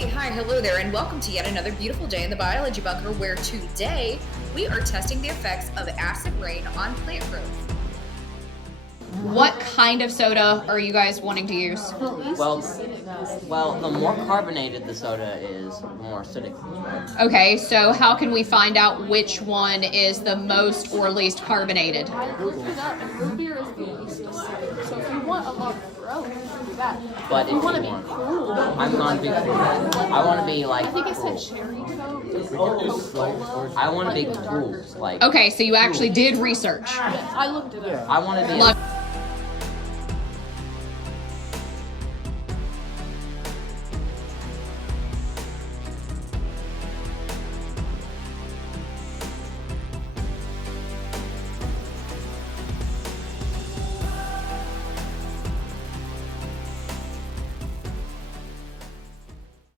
Hi, hello there, and welcome to yet another beautiful day in the Biology Bunker, where today we are testing the effects of acid rain on plant growth. What kind of soda are you guys wanting to use? Well, the more carbonated the soda is, the more acidic it is, right? Okay, so how can we find out which one is the most or least carbonated? I looked it up, and root beer is the least acidic. So if you want a lot of growth, do that. But If you if want to you be want- cool, I'm not a big cool. I want to be like I think it cool. said cherry Coke. I want to be cool. Like Okay, so you actually did research. Yes, I looked it up. I want to be. Love-